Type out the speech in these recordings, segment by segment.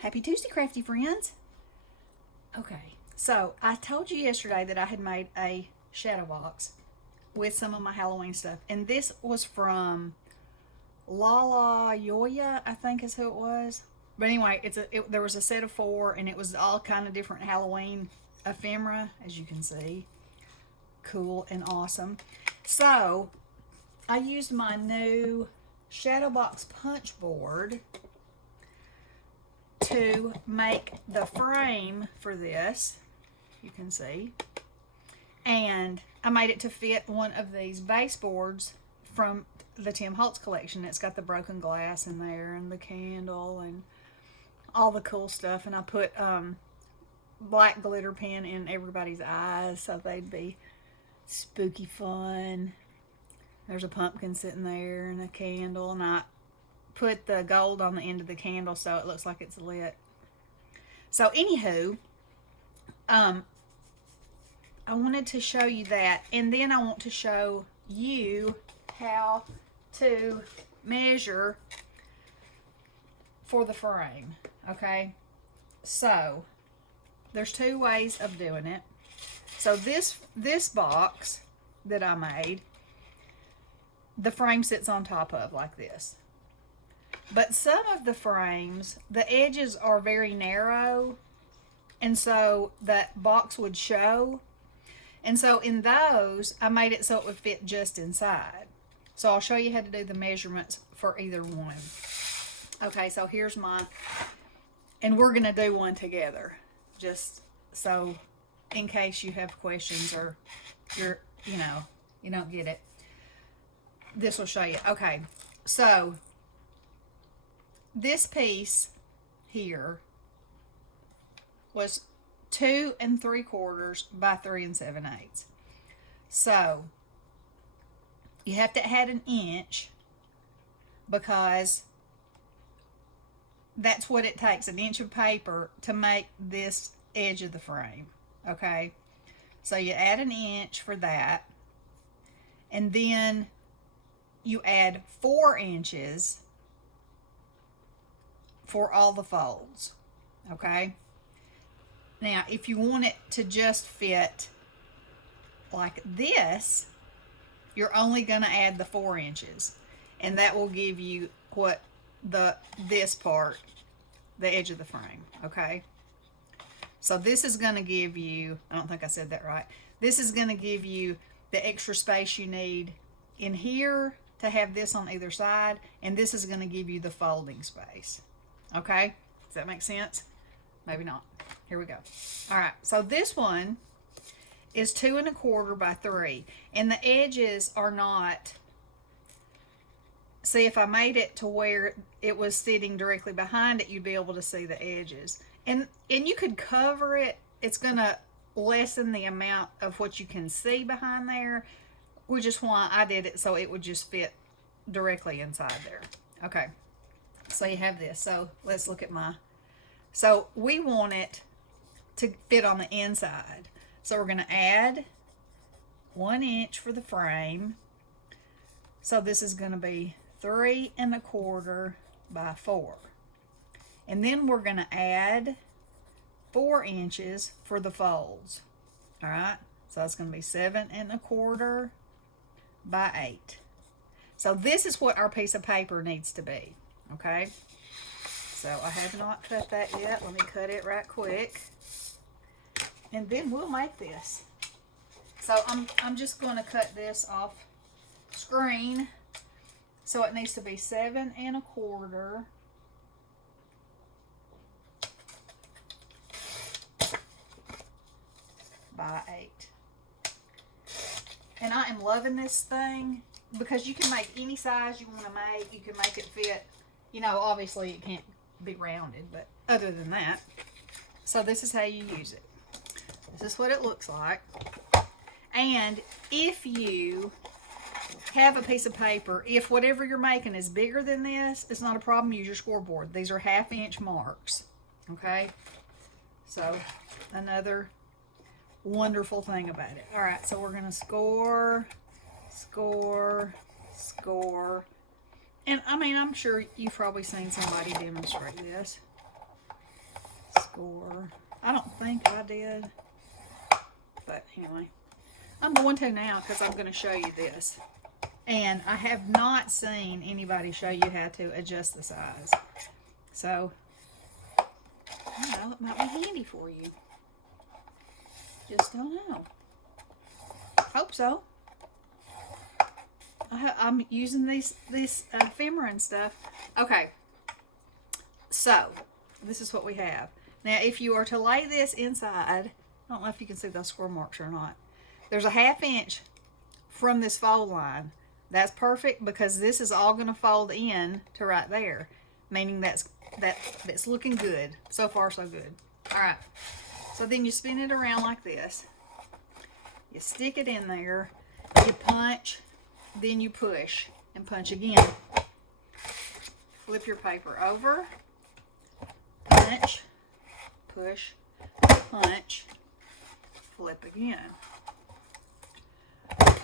Happy Tuesday, Crafty Friends. Okay, so I told you yesterday that I had made a shadow box with some of my Halloween stuff, and this was from Lala Yoya, I think is who it was. But anyway, there was a set of 4, and it was all kind of different Halloween ephemera, as you can see. Cool and awesome. So I used my new shadowbox punch board to make the frame for this, you can see, and I made it to fit one of these baseboards from the Tim Holtz collection. It's got the broken glass in there and the candle and all the cool stuff, and I put black glitter pen in everybody's eyes so they'd be spooky fun. There's a pumpkin sitting there and a candle, and I put the gold on the end of the candle so it looks like it's lit. So anywho, I wanted to show you that, and then I want to show you how to measure for the frame. Okay, so there's 2 ways of doing it. So this box that I made, the frame sits on top of like this. But some of the frames, the edges are very narrow, and so that box would show. And so in those, I made it so it would fit just inside. So I'll show you how to do the measurements for either one. Okay, so here's mine. And we're going to do one together, just so in case you have questions or you don't get it. This will show you. Okay, so this piece here was 2 3/4 by 3 7/8. So you have to add an inch because that's what it takes, an inch of paper to make this edge of the frame. Okay, so you add an inch for that, and then you add 4 inches for all the folds. Okay, now if you want it to just fit like this, you're only going to add the 4 inches, and that will give you what this part, the edge of the frame. Okay, so this is going to give you, I don't think I said that right, this is going to give you the extra space you need in here to have this on either side, and this is going to give you the folding space. Okay, does that make sense? Maybe not. Here we go. All right, so this one is 2 1/4 by 3, and the edges are not, see, if I made it to where it was sitting directly behind it, you'd be able to see the edges, and you could cover it. It's gonna lessen the amount of what you can see behind there, which is why I did it so it would just fit directly inside there. Okay, so you have this. So let's look at so we want it to fit on the inside. So we're going to add 1 inch for the frame. So this is going to be 3 1/4 by 4. And then we're going to add 4 inches for the folds. All right, so it's going to be 7 1/4 by 8. So this is what our piece of paper needs to be. Okay, so I have not cut that yet. Let me cut it right quick, and then we'll make this. So I'm just going to cut this off screen. So it needs to be 7 1/4 by 8. And I am loving this thing because you can make any size you want to make. You can make it fit, obviously it can't be rounded, but other than that. So this is how you use it. This is what it looks like. And if you have a piece of paper, if whatever you're making is bigger than this, it's not a problem. Use your scoreboard. These are 1/2 inch marks. Okay, so another wonderful thing about it. All right, so we're going to score, and I mean, I'm sure you've probably seen somebody demonstrate this. score. I don't think I did. But anyway, I'm going to now because I'm going to show you this. And I have not seen anybody show you how to adjust the size. So, I don't know, it might be handy for you. Just don't know. Hope so. I'm using this ephemera and stuff. Okay. So, this is what we have. Now, if you are to lay this inside, I don't know if you can see those score marks or not. There's a 1/2 inch from this fold line. That's perfect because this is all going to fold in to right there, meaning that's looking good. So far, so good. All right. So then you spin it around like this. You stick it in there. You punch. Then you push and punch again. Flip your paper over. Punch. Push. Punch. Flip again.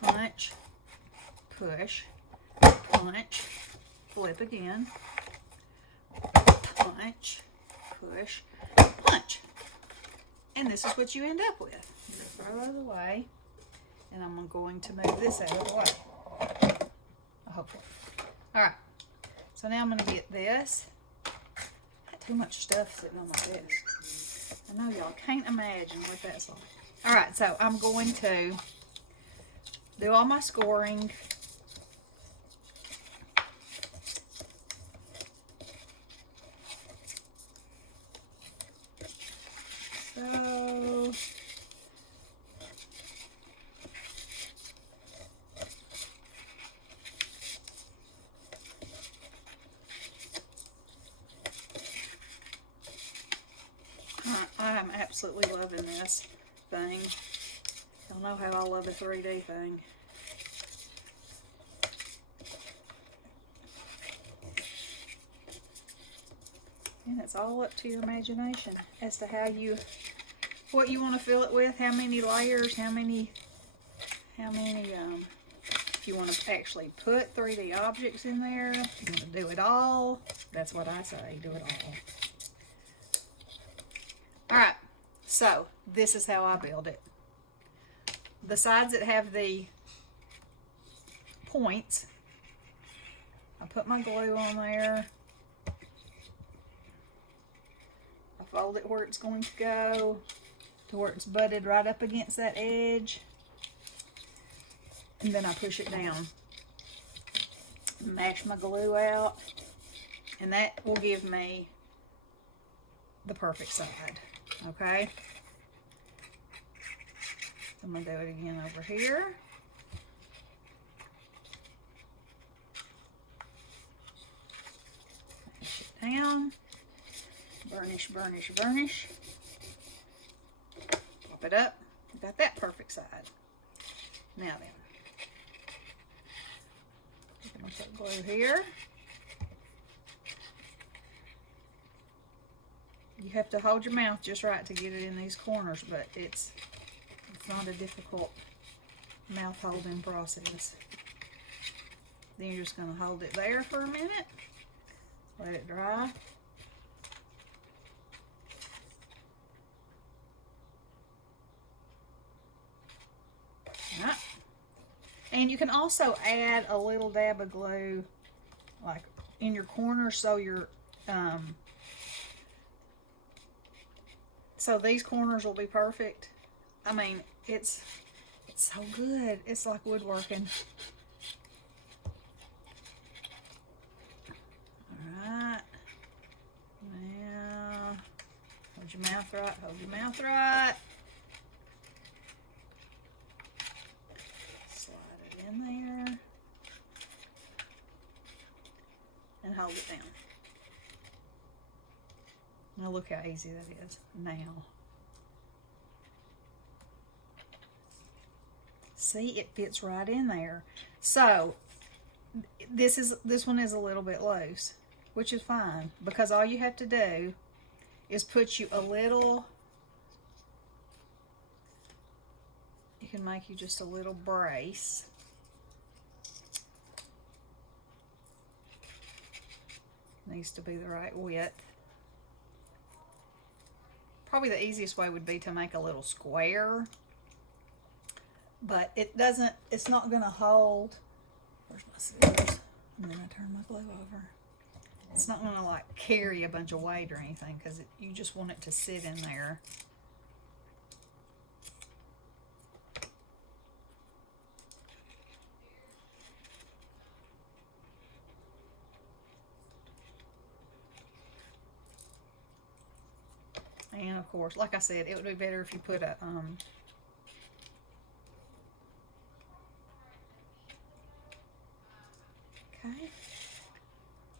Punch. Push, punch, flip again, punch, push, punch. And this is what you end up with. Throw it out of the way. And I'm going to move this out of the way. Hopefully. Alright. So now I'm going to get this. I got too much stuff sitting on my desk. I know y'all can't imagine what that's like. Alright, so I'm going to do all my scoring. So, I am absolutely loving this thing. Y'all know how I love a 3D thing. And it's all up to your imagination as to what you want to fill it with, how many layers, how many, if you want to actually put 3D objects in there, you want to do it all. That's what I say, do it all. Alright, so this is how I build it. The sides that have the points, I put my glue on there. I fold it where it's going to go, to where it's butted right up against that edge. And then I push it down. Mash my glue out. And that will give me the perfect side. Okay? I'm going to do it again over here. Mash it down. Burnish, burnish, burnish. Pop it up. Got that perfect side. Now then. I'm going to put glue here. You have to hold your mouth just right to get it in these corners, but it's not a difficult mouth holding process. Then you're just going to hold it there for a minute. Let it dry. Right. And you can also add a little dab of glue like in your corners so your so these corners will be perfect. I mean, it's so good. It's like woodworking. Alright. Now, hold your mouth right, hold your mouth right. Slide it in there. And hold it down. Now look how easy that is now. See, it fits right in there. So this one is a little bit loose, which is fine because all you have to do is put you a little, you can make you just a little brace. Needs to be the right width. probably the easiest way would be to make a little square. But it doesn't, it's not going to hold. Where's my scissors? And then I turn my glue over. It's not going to like carry a bunch of weight or anything because you just want it to sit in there. And of course, like I said, it would be better if you put a okay.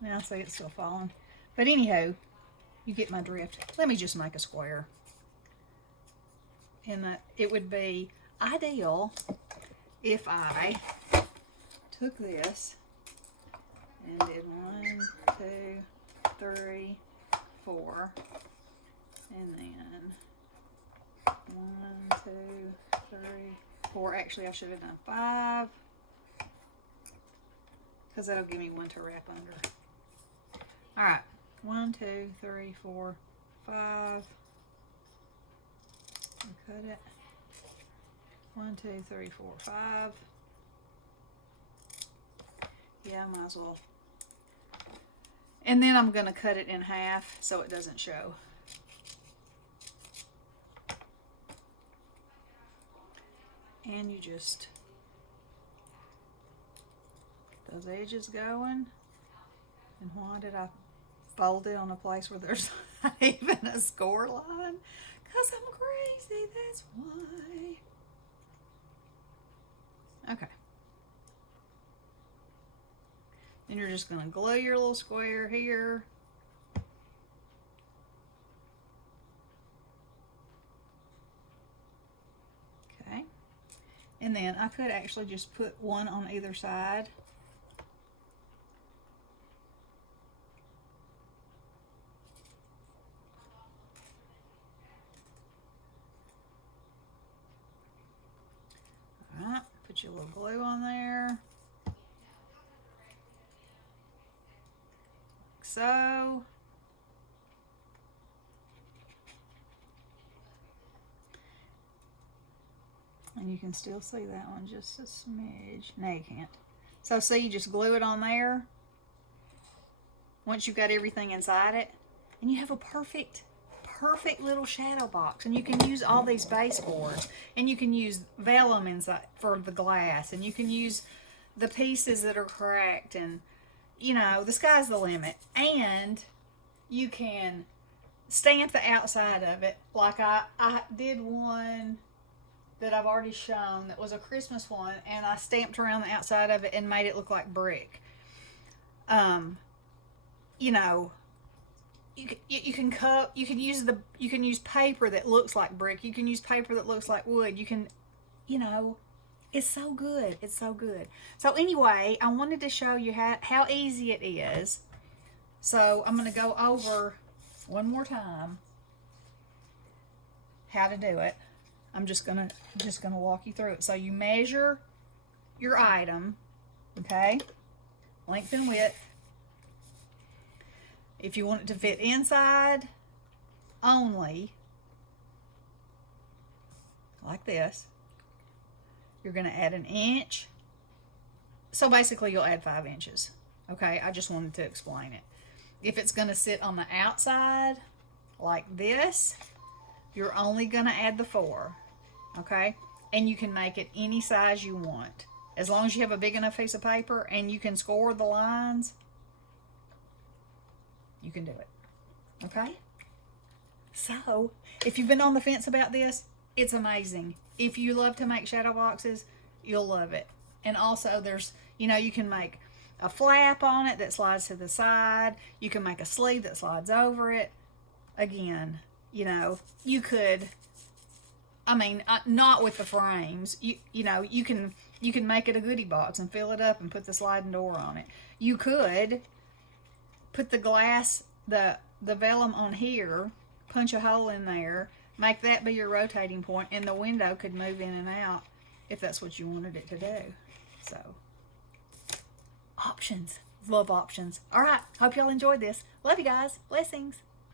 Now see it's still falling. But anyhow, you get my drift. Let me just make a square. And it would be ideal if I took this and did 1, 2, 3, 4. And then 1, 2, 3, 4. Actually, I should have done 5. Because that'll give me one to wrap under. Alright. 1, 2, 3, 4, 5. Cut it. 1, 2, 3, 4, 5. Yeah, I might as well. And then I'm going to cut it in half so it doesn't show. And you just get those edges going. And why did I fold it on a place where there's not even a score line? Because I'm crazy, that's why. Okay. Then you're just going to glue your little square here. Okay. And then I could actually just put one on either side. Alright, put your little glue on there. Like so. And you can still see that one just a smidge. No, you can't. So see, you just glue it on there. Once you've got everything inside it. And you have a perfect little shadow box. And you can use all these baseboards. And you can use vellum inside for the glass. And you can use the pieces that are cracked. And, you know, the sky's the limit. And you can stamp the outside of it. Like I did one that I've already shown that was a Christmas one, and I stamped around the outside of it and made it look like brick. You know, you can use paper that looks like brick. You can use paper that looks like wood. You can, you know, it's so good. It's so good. So anyway, I wanted to show you how easy it is. So I'm going to go over one more time how to do it. I'm just gonna walk you through it. So you measure your item, okay? Length and width. If you want it to fit inside only, like this, you're gonna add 1 inch. So basically you'll add 5 inches. Okay, I just wanted to explain it. If it's gonna sit on the outside, like this, you're only gonna add the 4. Okay, and you can make it any size you want as long as you have a big enough piece of paper and you can score the lines. You can do it. Okay, so if you've been on the fence about this, it's amazing. If you love to make shadow boxes, you'll love it. And also there's, you know, you can make a flap on it that slides to the side. You can make a sleeve that slides over it. Again, you know, you could, I mean, not with the frames. You know, you can make it a goodie box and fill it up and put the sliding door on it. You could put the glass, the vellum on here, punch a hole in there, make that be your rotating point, and the window could move in and out if that's what you wanted it to do. So, options. Love options. All right. Hope y'all enjoyed this. Love you guys. Blessings.